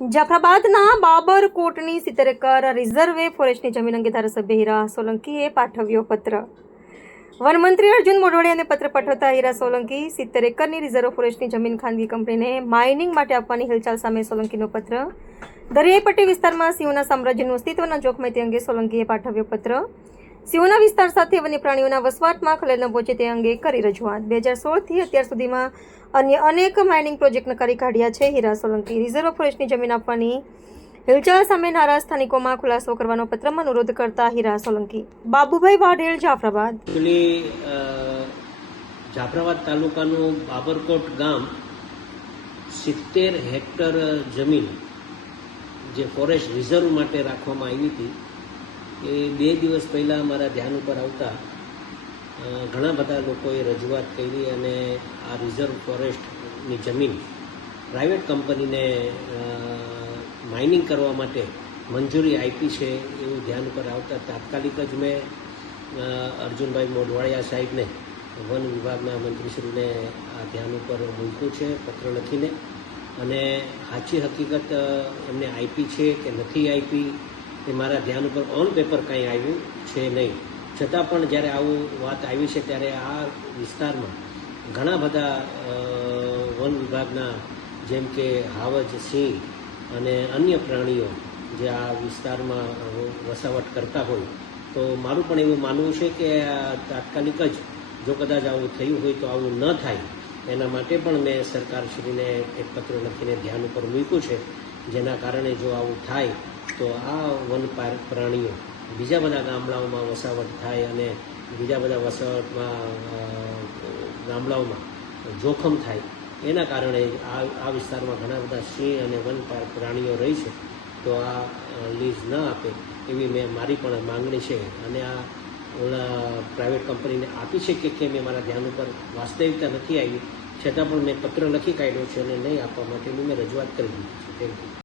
જાફરાબાદના બાબરકોટની 70 acre રિઝર્વે ફોરેસ્ટની જમીન અંગે ધારાસભ્ય હીરા સોલંકીએ પાઠવ્યો પત્ર. વનમંત્રી અર્જુન મોઢવાડિયાને પત્ર પાઠવતા હીરા સોલંકી 70 એકરની રિઝર્વ ફોરેસ્ટની જમીન ખાનગી કંપનીને માઇનિંગ માટે આપવાની હિલચાલ સામે સોલંકીનો પત્ર. દરિયાઈ પટ્ટી વિસ્તારમાં સિંહોના સામ્રાજ્યનું અસ્તિત્વના જોખમ તે અંગે સોલંકીએ પાઠવ્યો પત્ર. સિંહોના વિસ્તાર સાથે વન્ય પ્રાણીઓના વસવાટમાં ખલેલ ન પહોંચે તે અંગે કરી રજૂઆત. 2016થી અત્યાર સુધીમાં અન્ય અનેક માઇનિંગ પ્રોજેક્ટ નકારી કાઢ્યા છે હીરા સોલંકી. રિઝર્વ ફોરેસ્ટની જમીન આપવાની હિલચાલ સામે નારાજ સ્થાનિકોમાં ખુલાસો કરવાનો પત્રમાં અનુરોધ કરતા હીરા સોલંકી. બાબુભાઈ વાઢેલ, જાફરાબાદ. જાફરાબાદ તાલુકાનું બાબરકોટ ગામ 70 હેક્ટર જમીન જે ફોરેસ્ટ રિઝર્વ માટે રાખવામાં આવી હતી એ 2 દિવસ પહેલાં અમારા ધ્યાન ઉપર આવતા ઘણા બધા લોકોએ રજૂઆત કરી અને આ રિઝર્વ ફોરેસ્ટની જમીન પ્રાઇવેટ કંપનીને માઇનિંગ કરવા માટે મંજૂરી આપી છે એવું ધ્યાન ઉપર આવતા તાત્કાલિક જ મેં અર્જુનભાઈ મોઢવાડિયા સાહેબને વન વિભાગના મંત્રીશ્રીને આ ધ્યાન ઉપર મૂક્યું છે પત્ર લખીને, અને સાચી હકીકત એમને આપી છે કે નથી આપી એ મારા ધ્યાન ઉપર ઓન પેપર કાંઈ આવ્યું છે નહીં. છતાં પણ જ્યારે આવું વાત આવી છે ત્યારે આ વિસ્તારમાં ઘણા બધા વન વિભાગના જેમ કે હાવજ, સિંહ અને અન્ય પ્રાણીઓ જે આ વિસ્તારમાં વસાવટ કરતા હોય, તો મારું પણ એવું માનવું છે કે તાત્કાલિક જ જો કદાચ આવું થયું હોય તો આવું ન થાય એના માટે પણ મેં સરકારશ્રીને એક પત્ર લખીને ધ્યાન ઉપર મૂક્યું છે, જેના કારણે જો આવું થાય તો આ વન પ્રાણીઓ બીજા બધા ગામડાઓમાં વસાવટ થાય અને બીજા બધા વસાવટમાં ગામડાઓમાં જોખમ થાય એના કારણે આ વિસ્તારમાં ઘણા બધા સિંહ અને વન પ્રાણીઓ રહી છે, તો આ લીઝ ન આપે એવી મારી પણ માંગણી છે. અને આ પ્રાઇવેટ કંપનીને આપી છે કે કેમ એ મારા ધ્યાન ઉપર વાસ્તવિકતા નથી આવી, છતાં પણ મેં પત્ર લખી કાઢ્યો છે અને નહીં આપવા માટેની મેં રજૂઆત કરી દીધી છે. Thank you.